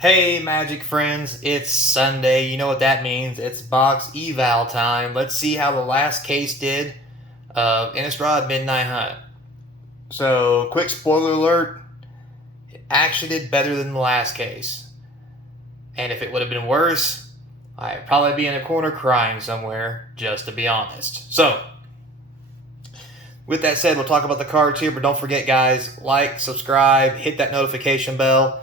Hey, Magic friends, it's Sunday. You know what that means. It's box eval time. Let's see how the last case did of Innistrad Midnight Hunt. So, quick spoiler alert, it actually did better than the last case. And if it would have been worse, I'd probably be in a corner crying somewhere, just to be honest. So, with that said, we'll talk about the cards here, but don't forget, guys, like, subscribe, hit that notification bell.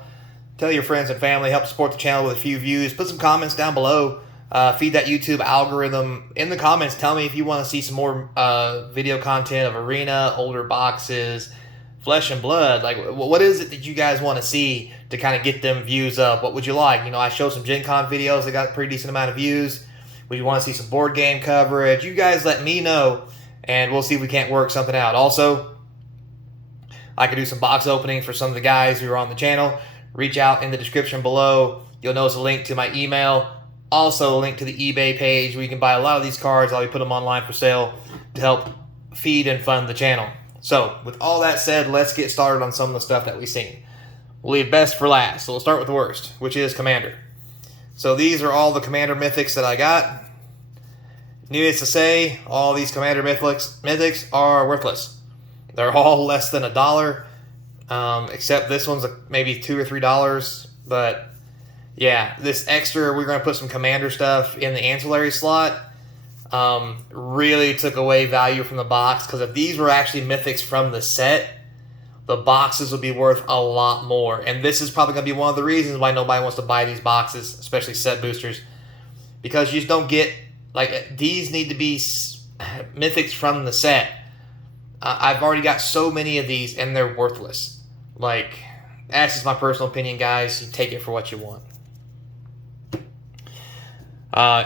Tell your friends and family, help support the channel with a few views. Put some comments down below. Feed that YouTube algorithm. In the comments, tell me if you want to see some more video content of Arena, older boxes, Flesh and Blood. Like, what is it that you guys want to see to kind of get them views up? What would you like? You know, I showed some Gen Con videos that got a pretty decent amount of views. Would you want to see some board game coverage? You guys let me know, and we'll see if we can't work something out. Also, I could do some box openings for some of the guys who are on the channel. Reach out in the description below. You'll notice a link to my email. Also a link to the eBay page where you can buy a lot of these cards. I'll be putting them online for sale to help feed and fund the channel. So, with all that said, let's get started on some of the stuff that we've seen. We'll leave best for last. So we'll start with the worst, which is Commander. So these are all the Commander Mythics that I got. Needless to say, all these Commander Mythics are worthless. They're all less than $1. Except this one's maybe $2 or $3, but yeah, this extra, we're going to put some Commander stuff in the ancillary slot, really took away value from the box, because if these were actually Mythics from the set, the boxes would be worth a lot more, and this is probably going to be one of the reasons why nobody wants to buy these boxes, especially set boosters, because you just don't get, like, these need to be Mythics from the set. I've already got so many of these, and they're worthless. Like, that's just my personal opinion, guys. You take it for what you want.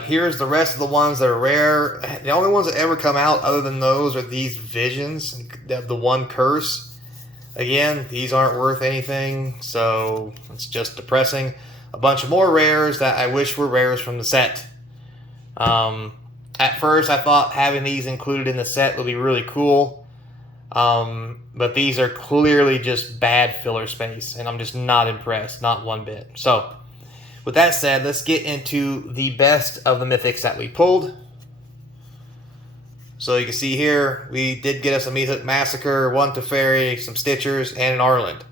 Here's the rest of the ones that are rare. The only ones that ever come out other than those are these Visions, the one Curse. Again, these aren't worth anything, so it's just depressing. A bunch of more rares that I wish were rares from the set. At first, I thought having these included in the set would be really cool. But these are clearly just bad filler space, and I'm just not impressed, not one bit. So, with that said, let's get into the best of the Mythics that we pulled. So you can see here, we did get us a Meathook Massacre, one Teferi, some Stitchers, and an Arland.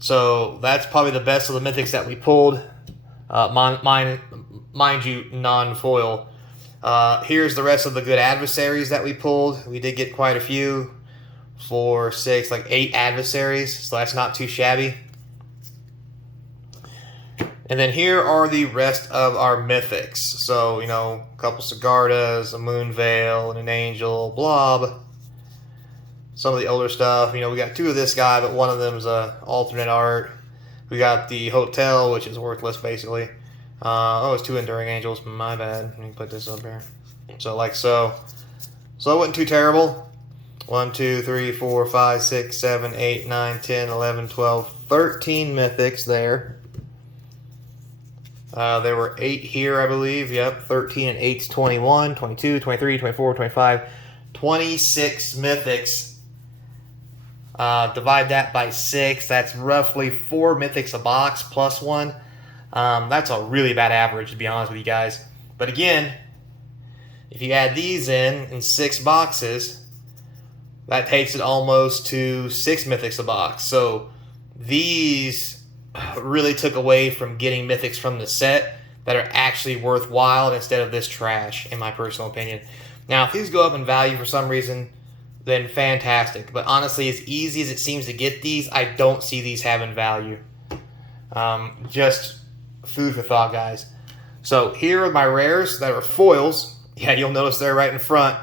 So that's probably the best of the Mythics that we pulled. Mind you, non-foil. Here's the rest of the good adversaries that we pulled. We did get quite a few. 4, 6, like 8 adversaries, so that's not too shabby. And then here are the rest of our Mythics. So, you know, a couple Sigardas, a Moonveil, and an Angel, Blob. Some of the older stuff, you know, we got 2 of this guy, but one of them is a alternate art. We got the Hotel, which is worthless, basically. Oh, it's 2 Enduring Angels, my bad. Let me put this up here. So, like so. So, it wasn't too terrible. 1, 2, 3, 4, 5, 6, 7, 8, 9, 10, 11, 12, 13 Mythics there. There were 8 here, I believe. Yep, 13 and 8's 21, 22, 23, 24, 25, 26 Mythics. Divide that by 6. That's roughly 4 Mythics a box plus 1. That's a really bad average, to be honest with you guys. But again, if you add these in 6 boxes, that takes it almost to 6 Mythics a box. So these really took away from getting Mythics from the set that are actually worthwhile instead of this trash, in my personal opinion. Now, if these go up in value for some reason, then fantastic. But honestly, as easy as it seems to get these, I don't see these having value. Just food for thought, guys. So here are my rares that are foils. Yeah, you'll notice they're right in front.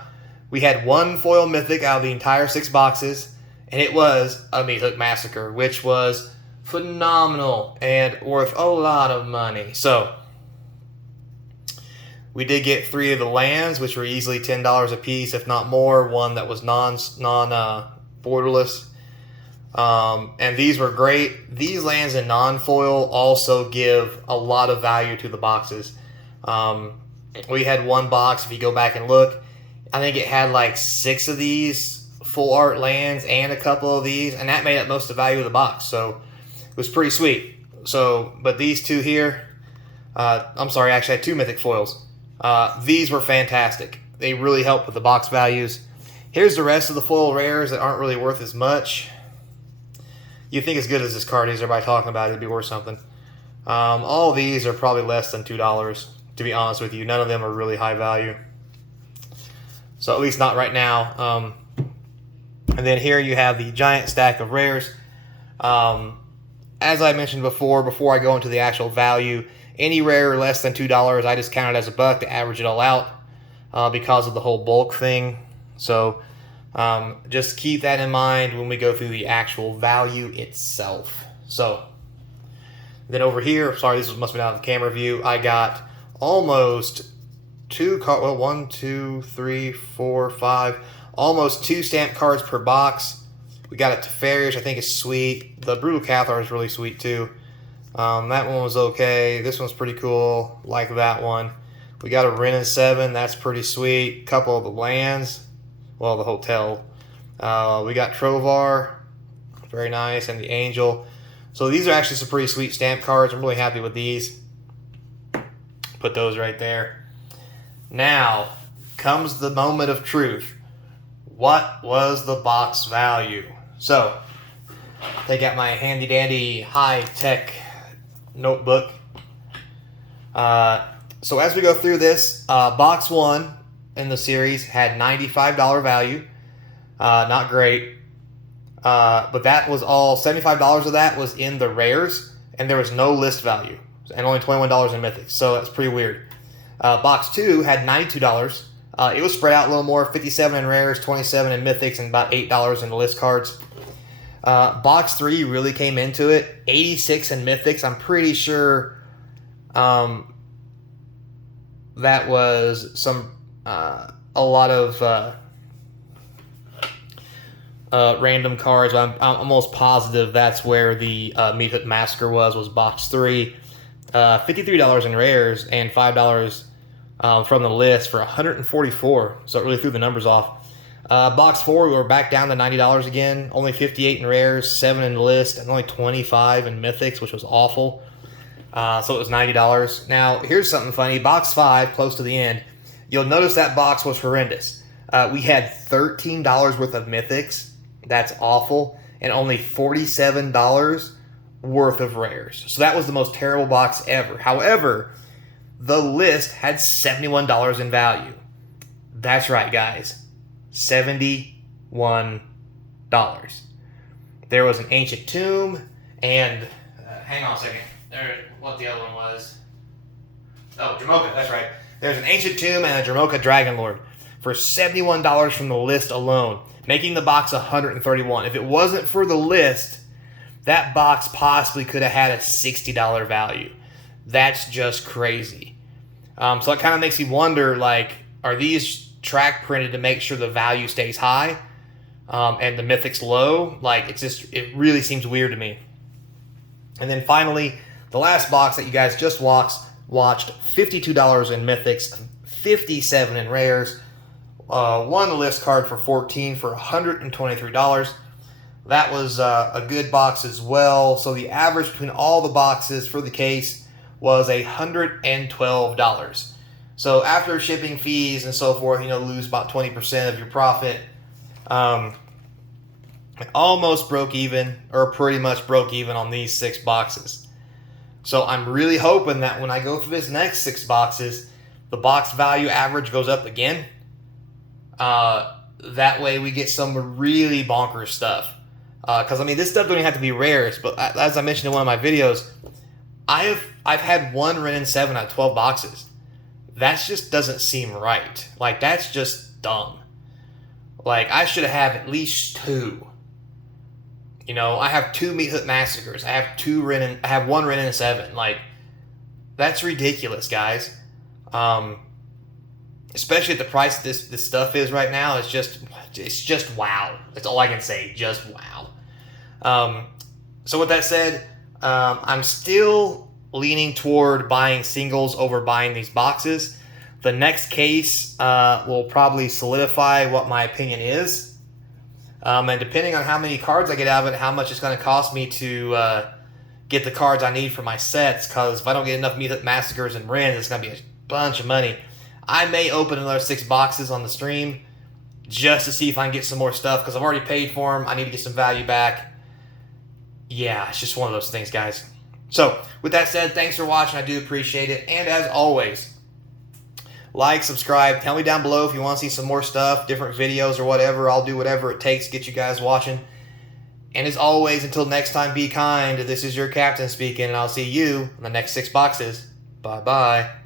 We had 1 foil Mythic out of the entire 6 boxes, and it was a Meathook Massacre, which was phenomenal and worth a lot of money. So, we did get 3 of the lands, which were easily $10 a piece, if not more. One that was non-borderless. And these were great. These lands in non-foil also give a lot of value to the boxes. We had 1 box, if you go back and look, I think it had like 6 of these full art lands and a couple of these, and that made up most of the value of the box. So it was pretty sweet. But these two here, I'm sorry, actually I had 2 mythic foils. These were fantastic. They really helped with the box values. Here's the rest of the foil rares that aren't really worth as much. You think as good as this card is, everybody talking about it, it'd be worth something. All of these are probably less than $2, to be honest with you. None of them are really high value. So at least not right now. And then here you have the giant stack of rares. As I mentioned before I go into the actual value, any rare less than $2, I just count it as a buck to average it all out because of the whole bulk thing. So just keep that in mind when we go through the actual value itself. So then over here, sorry, this must be down in the camera view, I got almost 2 almost 2 stamp cards per box. We got a Teferius, I think is sweet. The Brutal Cathar is really sweet too. That one was okay. This one's pretty cool. Like that one. We got a Ren 7. That's pretty sweet. Couple of the lands. Well, the hotel. We got Trovar. Very nice. And the Angel. So these are actually some pretty sweet stamp cards. I'm really happy with these. Put those right there. Now comes the moment of truth. What was the box value? So, take out my handy dandy high-tech notebook. So as we go through this, box 1 in the series had $95 value. Not great. But that was all, $75 of that was in the rares, and there was no list value. And only $21 in mythics, so that's pretty weird. Box 2 had $92. It was spread out a little more, 57 in rares, 27 in mythics, and about $8 in the list cards. Box 3 really came into it, 86 in mythics. I'm pretty sure that was some a lot of random cards. I'm almost positive that's where the Meat Hook Massacre was box 3. $53 in rares and $5 from the list for 144, so it really threw the numbers off. Box 4, we were back down to $90 again. Only 58 in rares, 7 in the list, and only 25 in mythics, which was awful. So it was $90. Now, here's something funny. Box 5, close to the end, you'll notice that box was horrendous. We had $13 worth of mythics. That's awful. And only $47 worth of rares. So that was the most terrible box ever. However, the list had $71 in value. That's right, guys. $71. There was an Ancient Tomb, and hang on a second. What the other one was? Oh, Jamoka, that's right. There's an Ancient Tomb and a Jamoka Dragonlord for $71 from the list alone, making the box $131. If it wasn't for the list, that box possibly could have had a $60 value. That's just crazy. So it kind of makes you wonder, like, are these track printed to make sure the value stays high and the mythics low? Like, it really seems weird to me. And then finally, the last box that you guys just watched, $52 in mythics, 57 in rares, one list card for 14 for $123. That was a good box as well. So the average between all the boxes for the case was $112. So after shipping fees and so forth, lose about 20% of your profit. Almost broke even, or pretty much broke even on these 6 boxes. So I'm really hoping that when I go through this next 6 boxes, the box value average goes up again. That way we get some really bonkers stuff. Because this stuff don't even have to be rares, but as I mentioned in one of my videos, I've had one Ren 7 out of 12 boxes. That just doesn't seem right. Like, that's just dumb. Like, I should have at least 2. I have 2 Meat Hook Massacres. I have one Ren 7. Like, that's ridiculous, guys. Especially at the price this stuff is right now. It's just wow. That's all I can say. Just wow. So with that said, I'm still leaning toward buying singles over buying these boxes. The next case will probably solidify what my opinion is. And depending on how many cards I get out of it, how much it's going to cost me to, get the cards I need for my sets, because if I don't get enough Mythic Massacres and Wrens, it's going to be a bunch of money. I may open another 6 boxes on the stream just to see if I can get some more stuff, because I've already paid for them. I need to get some value back. Yeah, it's just one of those things, guys. So, with that said, thanks for watching. I do appreciate it. And as always, like, subscribe. Tell me down below if you want to see some more stuff, different videos or whatever. I'll do whatever it takes to get you guys watching. And as always, until next time, be kind. This is your captain speaking, and I'll see you in the next 6 boxes. Bye-bye.